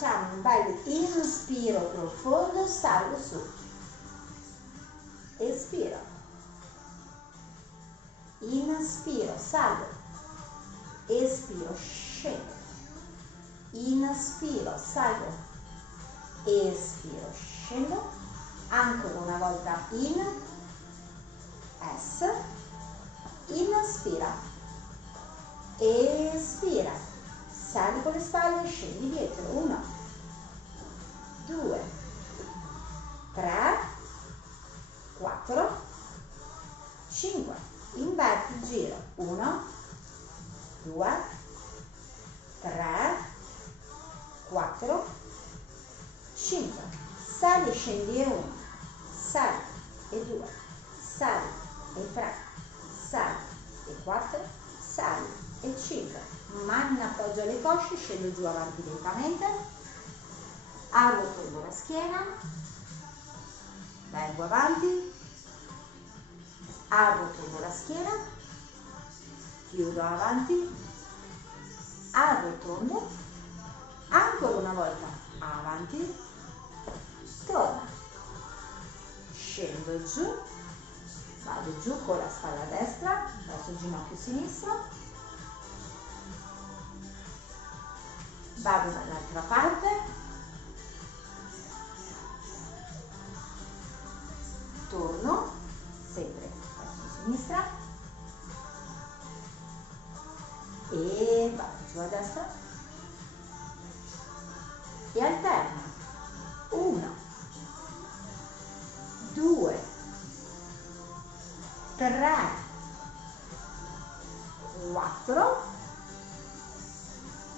facciamo un bel inspiro profondo, salgo su, espiro, inspiro, salgo, espiro, scendo, inspiro, salgo, espiro, scendo, ancora una volta in, S, inspira, espira, sali con le spalle, scendi dietro, 1, 2, 3, 4, 5, inverti, giro, 1, 2, 3, 4, 5, sali e scendi e 1, sali e 2, sali e 3, sali e 4, sali e 5, mani in appoggio alle cosce, scendo giù avanti lentamente, arrotondo la schiena, vengo avanti, arrotondo la schiena, chiudo avanti, arrotondo, ancora una volta avanti, torno, scendo giù, vado giù con la spalla destra verso il ginocchio sinistro, vado dall'altra parte, torno sempre verso sinistra e vado giù a destra e alterno, 1, 2, 3, 4,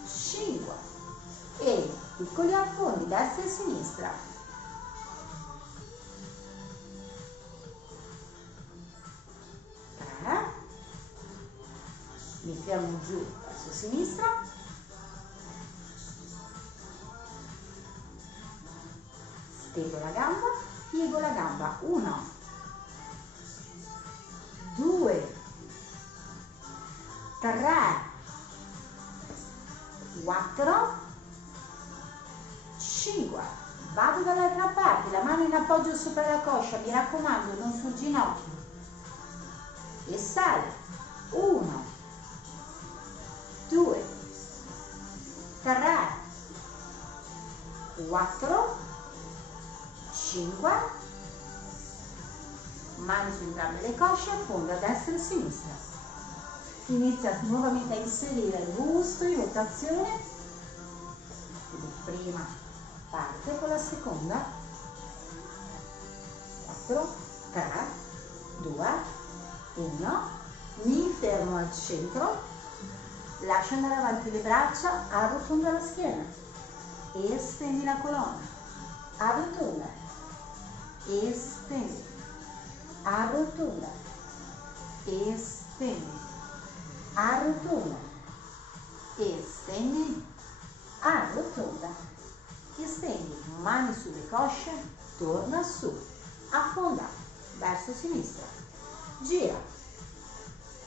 5 e piccoli affondi destra e sinistra, 3, mi fermo giù verso sinistra, stendo la gamba, piego la gamba, 1, 2, 3, 4, 5, vado dall'altra parte, la mano in appoggio sopra la coscia, mi raccomando non sul ginocchio, e sali, 1, 2, 3, 4, 5, mani su entrambe le cosce, affondo a destra e a sinistra, inizia nuovamente a inserire il busto in rotazione, quindi prima parte con la seconda, 4, 3, 2, 1, mi fermo al centro, lascio andare avanti le braccia, arrotondo la schiena, estendi la colonna, arrotonda, estendi, arrotonda, estendi, arrotonda, estendi, arrotonda, estendi, mani sulle cosce, torna su, affonda, verso sinistra, gira,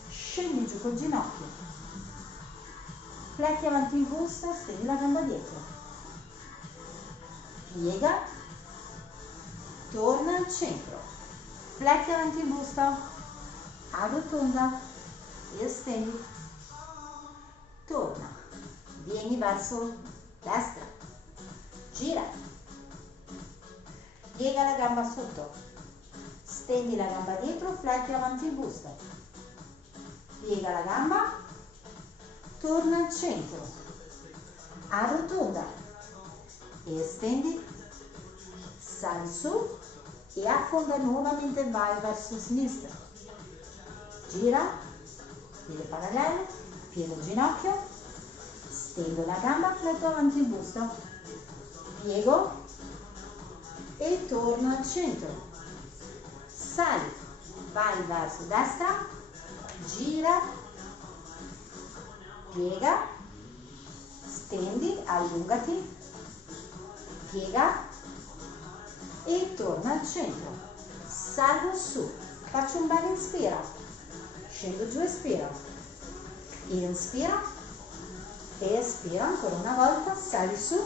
scendi giù col ginocchio, fletti avanti il busto, stendi la gamba dietro, piega, torna al centro, fletti avanti il busto, arrotonda, estendi, torna, vieni verso destra, gira, piega la gamba sotto, stendi la gamba dietro, fletti avanti il busto, piega la gamba, torna al centro, arrotonda, estendi, sali su e affonda nuovamente, vai verso sinistra, gira, piede parallele, piego il ginocchio, stendo la gamba, fletto avanti il busto, piego e torno al centro, sali, vai verso destra, gira, piega, stendi, allungati, piega e torna al centro, salgo su, faccio un bel inspira, scendo giù, espira, inspira, espira, ancora una volta, sali su,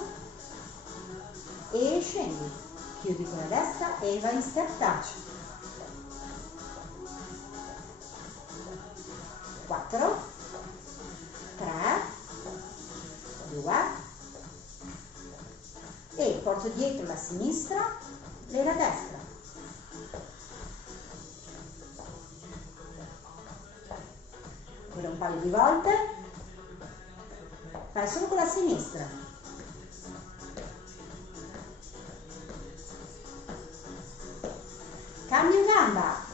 e scendi, chiudi con la destra e vai in step touch. 4, 3, 2 e porto dietro la sinistra e la destra. Ancora un paio di volte. Fai solo con la sinistra. Cambio gamba.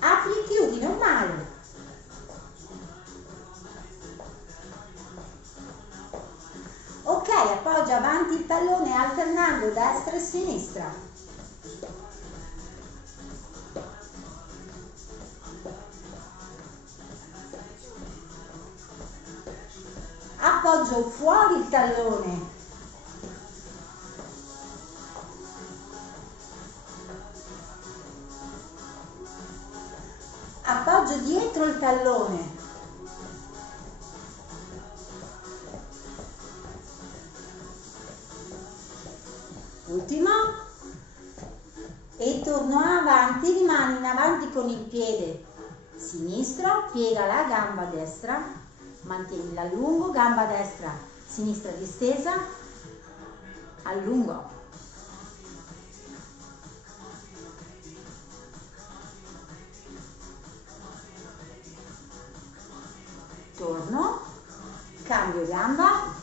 Apri e chiudi, normale. Ok, appoggia avanti il tallone alternando destra e sinistra. Appoggio fuori il tallone. Appoggio dietro il tallone. Ultimo. E torno avanti, rimani in avanti con il piede sinistro, piega la gamba destra, mantienila a lungo, gamba destra, sinistra distesa, allungo. Torno, cambio gamba,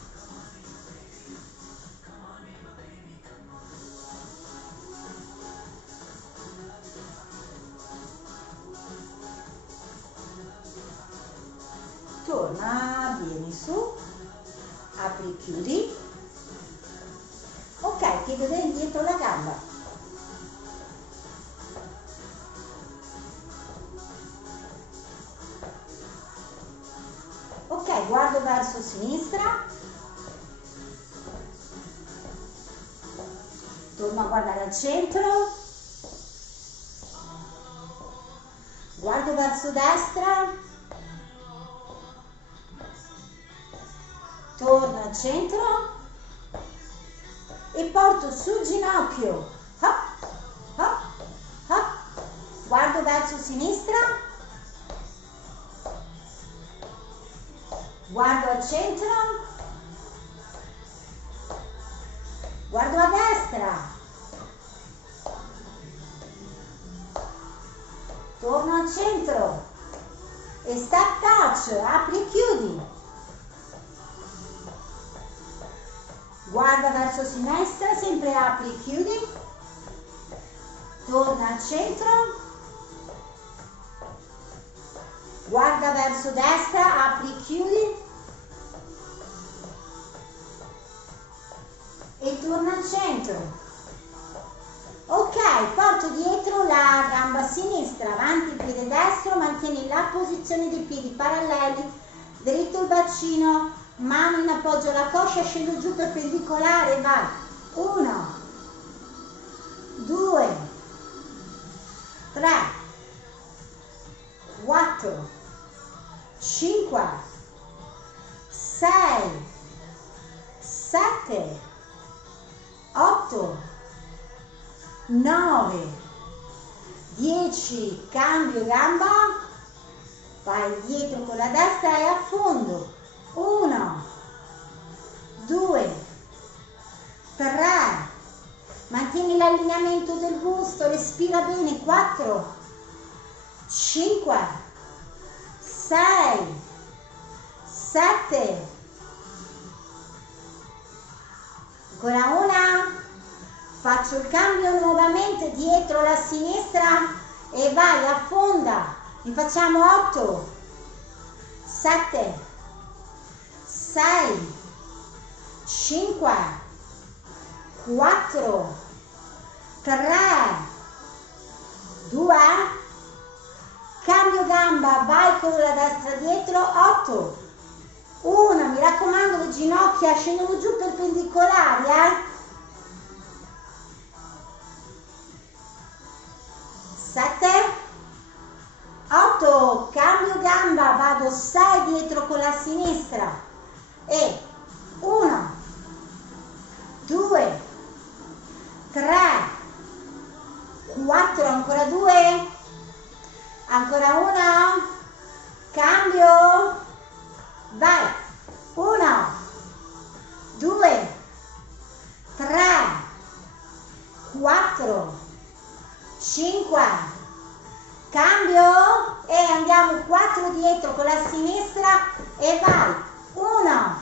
torna, vieni su, apri, chiudi, ok, piede indietro la gamba, ok, guardo verso sinistra, torno a guardare al centro, guardo verso destra, torno al centro e porto sul ginocchio, hop, hop, hop, guardo verso sinistra, guardo al centro, guardo a destra, torno al centro e step touch, apri e chiudi. Guarda verso sinistra, sempre apri e chiudi, torna al centro, guarda verso destra, apri e chiudi e torna al centro. Ok, porto dietro la gamba sinistra, avanti il piede destro, mantieni la posizione dei piedi paralleli, dritto il bacino, mano in appoggio alla coscia, scendo giù perpendicolare, vai, 1, 2, 3, 4, 5, 6, 7, 8, 9, 10, cambio gamba, vai dietro con la destra e affondo, 1, 2, 3, mantieni l'allineamento del busto, respira bene, 4, 5, 6, 7, ancora una, faccio il cambio nuovamente dietro la sinistra e vai, affonda, ne facciamo 8, 7, 6, 5, 4, 3, 2, cambio gamba, vai con la destra dietro, 8, 1, mi raccomando le ginocchia scendono giù perpendicolari, 7, 8, cambio gamba, vado 6 dietro con la sinistra, 4, ancora 2, ancora 1, cambio, vai, 1, 2, 3, 4, 5, cambio e andiamo 4 dietro con la sinistra e vai, 1,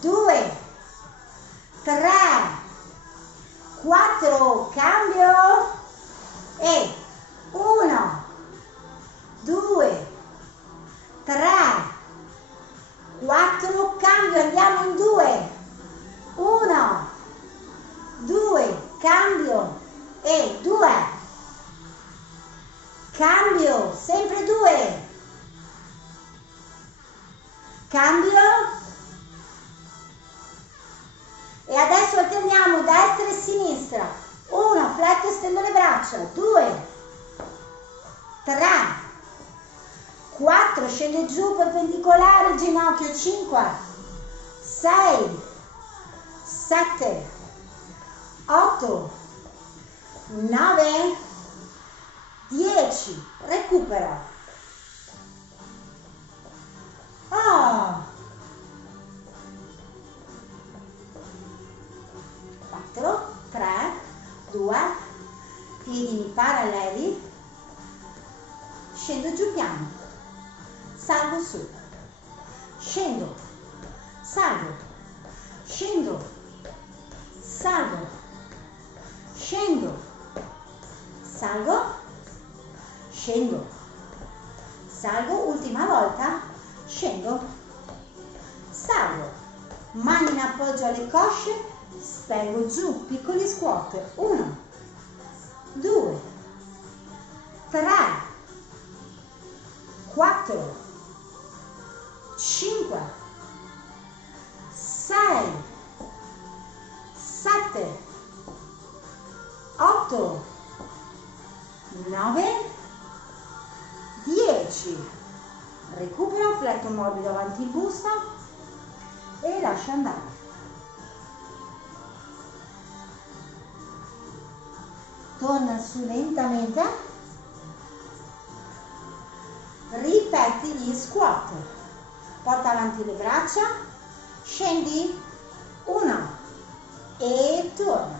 2, 3, 4, cambio e 1, 2, 3, 4, cambio, andiamo in 2, 1, 2, cambio e 2, cambio, sempre 2, cambio e adesso alterniamo destra e sinistra, 1, fletto e stendo le braccia, 2, 3, 4, scende giù perpendicolare il ginocchio, 5, 6, 7, 8, 9, 10, recupera. 4, 3, 2, piedini paralleli, scendo giù piano, salgo su, scendo, salgo, scendo, salgo, scendo, salgo, scendo, salgo, ultima volta, scendo, salgo, mani in appoggio alle cosce, spengo giù, piccoli squat, 1, 2, 3, 4, 5, 6, 7, 8, 9, 10. Recupero, fletto morbido avanti il busto e lascio andare. Torna su lentamente, ripeti gli squat, porta avanti le braccia, scendi, 1 e torna,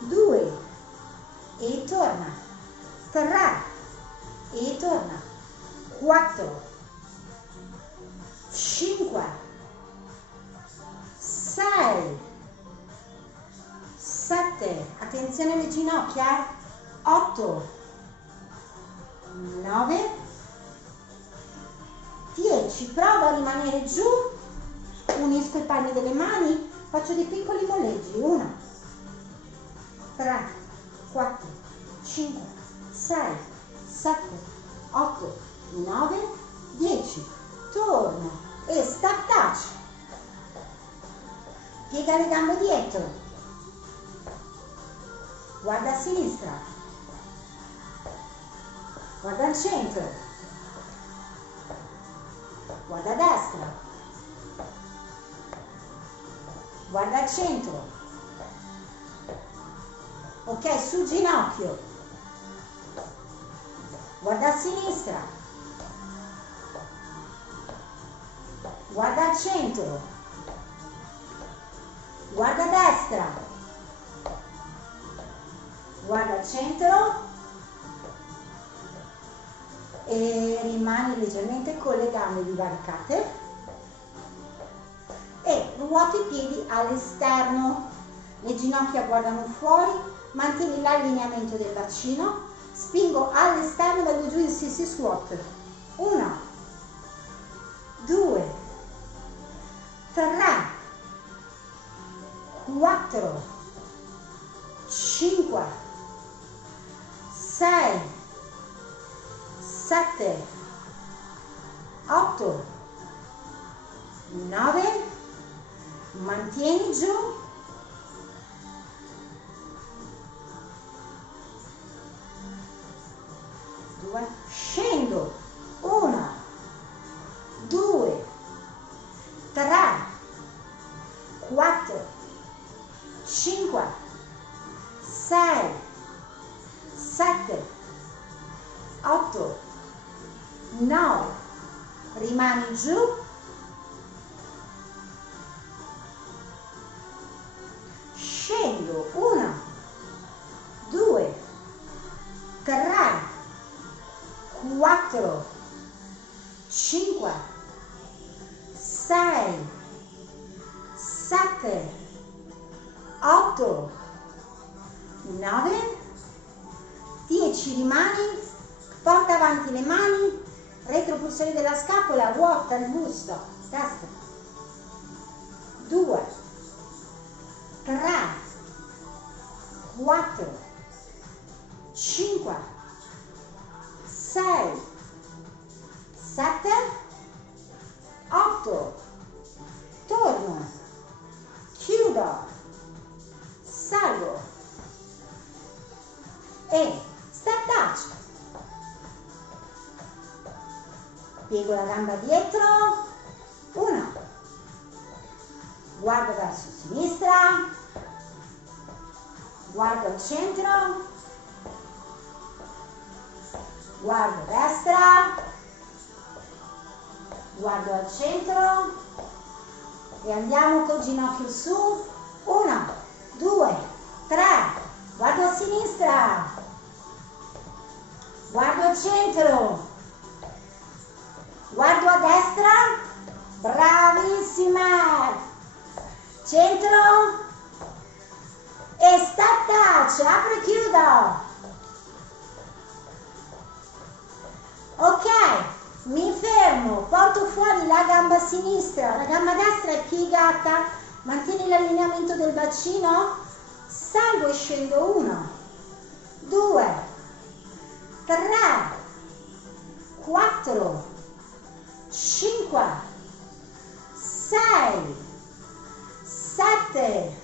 2 e torna, 3 e torna, 4, 5, 6, 7, attenzione alle ginocchia, 8, 9, 10, prova a rimanere giù, unisco i palmi delle mani, faccio dei piccoli molleggi, 1, 3, 4, 5, 6, 7, 8, 9, 10, torno e step touch, piega le gambe dietro, guarda a sinistra, guarda al centro, guarda a destra, guarda al centro, ok, sul ginocchio, guarda a sinistra, guarda al centro, guarda a destra, guarda al centro e rimani leggermente con le gambe divaricate e ruoti i piedi all'esterno, le ginocchia guardano fuori, mantieni l'allineamento del bacino, spingo all'esterno, vado giù in sissy squat, 1, 2, 3, 4, 5, 6, 7, 8, 9, mantieni giù, 2, scendo, 1, 2, 3, 4, 5, 6, 7, 8, 9, rimani giù, scendo, 1, 2, 3, 4, 5, 6, 7, 8, 9, 10, rimani, porta avanti le mani, retropulsione della scapola, ruota il busto, destra, 2, 3, 4, 5, 6, 7, 8, torno, chiudo, salgo e step touch. Piego la gamba dietro, 1, guardo verso sinistra, guardo al centro, guardo a destra, guardo al centro e andiamo col ginocchio su, 1, 2, 3, guardo a sinistra, guardo al centro, guardo a destra, bravissima, centro e step touch, apro e chiudo. Ok, mi fermo, porto fuori la gamba sinistra, la gamba destra è piegata, mantieni l'allineamento del bacino, salgo e scendo, 1, 2, 3, 4, 5, 6, 7,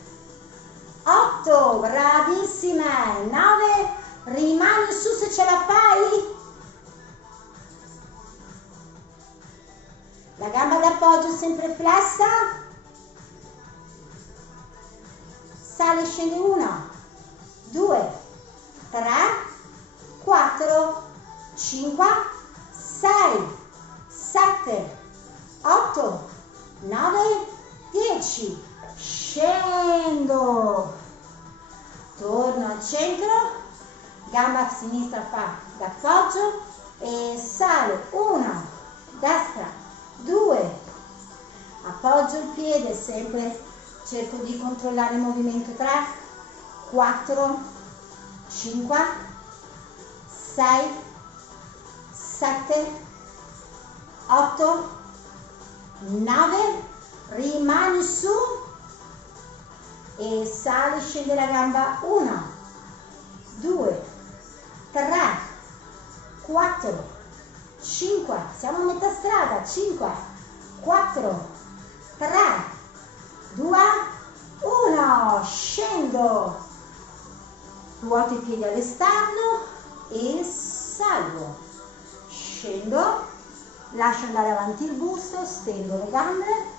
8, bravissima, 9, rimani su se ce la fai. La gamba d'appoggio è sempre flessa, sale e scende, 1, 2, 3, 4, 5, 6, 7, 8, 9, 10, scendo, torno al centro, gamba sinistra fa d'appoggio e sale, 1, destra, 2, appoggio il piede, sempre cerco di controllare il movimento, 3, 4, 5, 6, 7, 8, 9, rimani su e sale, scende la gamba, 1, 2, 3, 4, 5, siamo a metà strada, 5, 4, 3, 2, 1, scendo, ruoto i piedi all'esterno e salgo, scendo, lascio andare avanti il busto, stendo le gambe,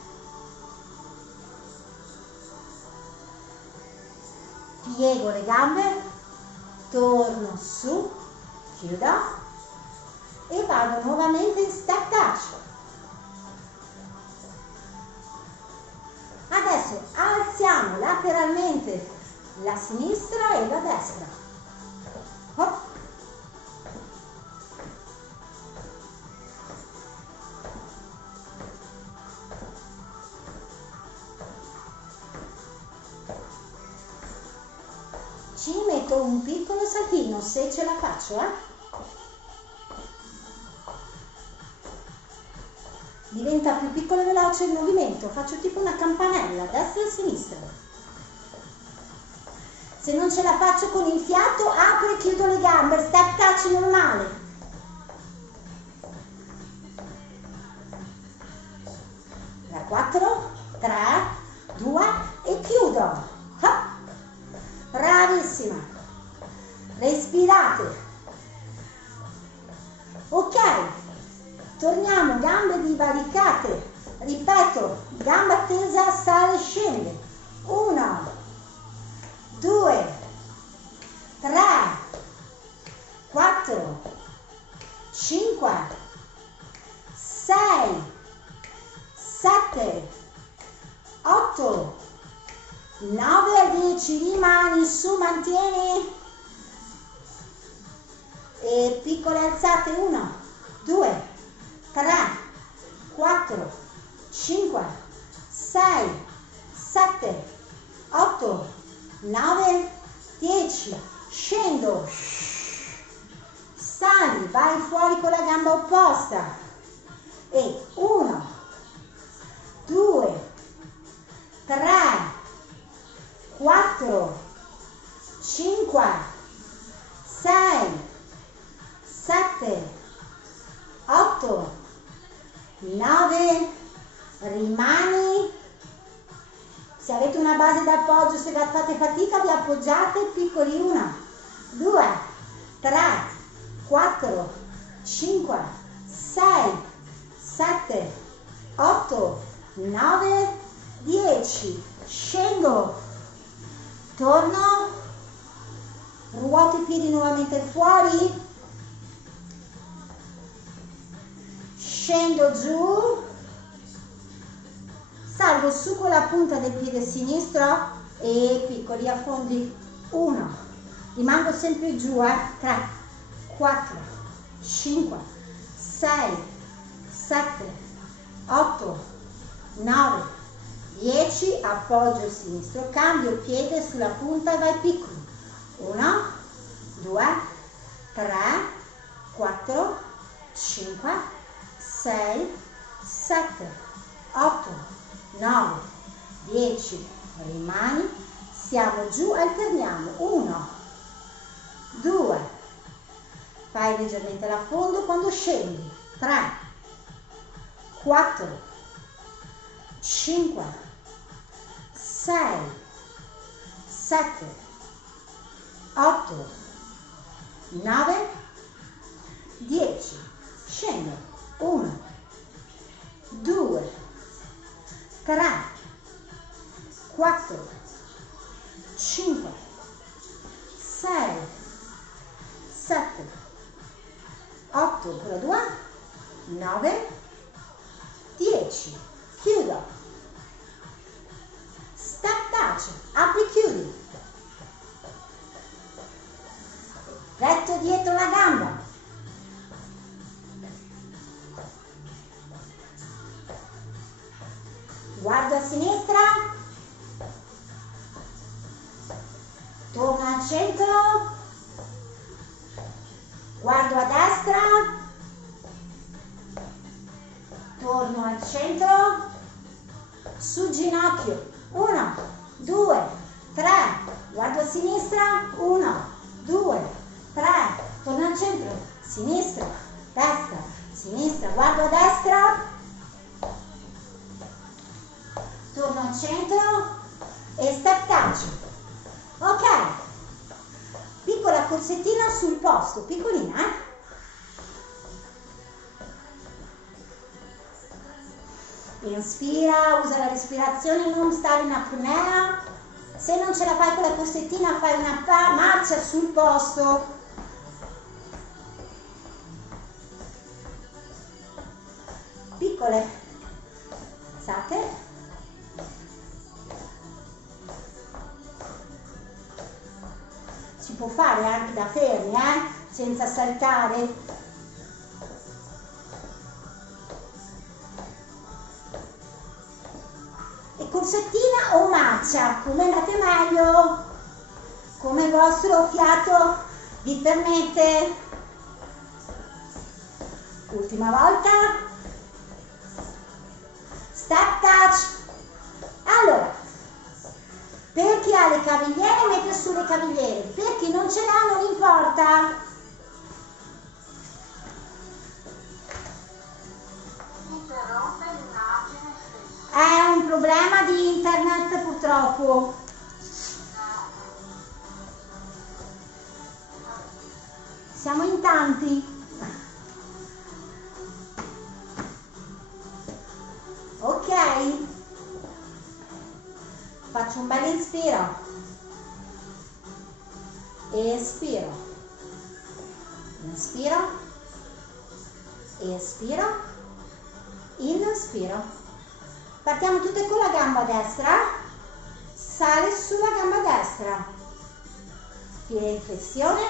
piego le gambe, torno su, chiudo e vado nuovamente in step touch. Adesso alziamo lateralmente la sinistra e la destra. Hop. Ci metto un piccolo saltino se ce la faccio, Diventa più piccolo e veloce il movimento, faccio tipo una campanella, destra e sinistra. Se non ce la faccio con il fiato, apro e chiudo le gambe, step touch normale. Da 4, 3, 2 e chiudo. Bravissima. Respirate. Ok. Torniamo, gambe divaricate, ripeto, gamba tesa, sale e scende, 1, 2, 3, 5, 6, 7, 8, 9 a 10, rimani su, mantieni. E piccole alzate, 1, 2, 3, 4, 5, 6, 7, 8, 9, 10, scendo, sali, vai fuori con la gamba opposta e 1, 2, 3, 4, 5, 6, 7, 8, 9, rimani. Se avete una base d'appoggio, se fate fatica, vi appoggiate, piccoli, 1, 2, 3, 4, 5, 6, 7, 8, 9, 10, scendo, torno, ruoto i piedi nuovamente fuori, scendo giù, salgo su con la punta del piede sinistro e piccoli affondi, 1, rimango sempre giù, 3, 4, 5, 6, 7, 8, 9, 10, appoggio il sinistro, cambio il piede sulla punta e vai piccoli, 1, 2, 3, 4, 5, 6, 7, 8, 9, 10, rimani, siamo giù, alterniamo, 1, 2, fai leggermente l'affondo quando scendi, 3, 4, 5, 6, 7, 8, 9, 10, scendo, 1, 2, 3, 4, 5, 6, 7, 8, ancora 2, 9, 10, chiudo, step touch, apri, chiudi, retto dietro la gamba, guardo a sinistra, torno al centro, guardo a destra, torno al centro, sul ginocchio, 1, 2, 3, guardo a sinistra, 1, 2, 3, torno al centro, sinistra, guardo a destra, torno al centro e step touch. Ok, piccola corsettina sul posto, piccolina, Inspira, usa la respirazione, non stare in apnea. Se non ce la fai con la corsettina, fai una marcia sul posto. Piccole alzate. Si può fare anche da fermi, senza saltare. E corsettina o marcia, come andate meglio, come il vostro fiato vi permette. Ultima volta. Step touch. Allora, per chi ha le cavigliere mette su le cavigliere, per chi non ce l'ha non importa. Interrompe l'immagine stessa. È un problema di internet purtroppo. Siamo in tanti. Ok, faccio un bel inspiro, espiro, inspiro, espiro, inspiro. Partiamo tutte con la gamba destra, sale sulla gamba destra, piede in flessione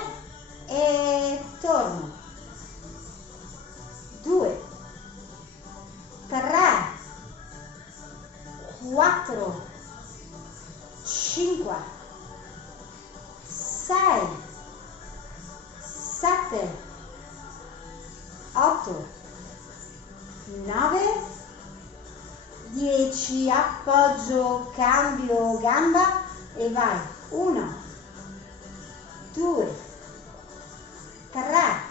e torno. 2, 3, 4, 5, 6, 7, 8, 9, 10, appoggio, cambio gamba e vai. 1, 2, 3,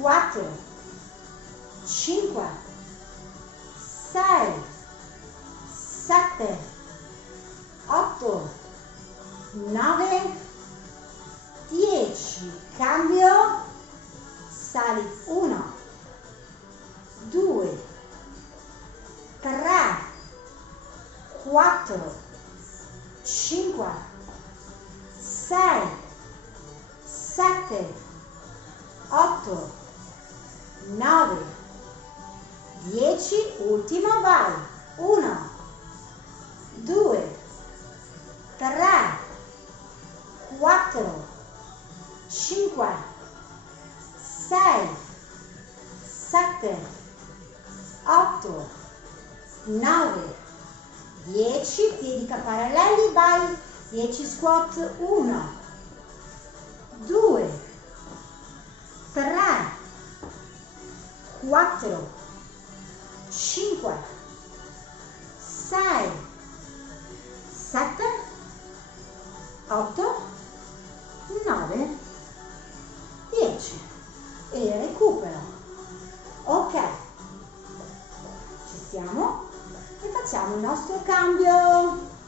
4, 5, 6, 7, 8, 9, 10, cambio, sali. 1, 2, 3, 4, 5, 6, 7, 8, 9, 10, ultimo, vai. 1, 2, 3, 4, 5, 6, 7, 8, 9, 10, piedi paralleli, vai. 10 squat. 1, 2, 3, 4, 5, 6, 7, 8, 9, 10 e recupero. Ok, ci siamo e facciamo il nostro cambio.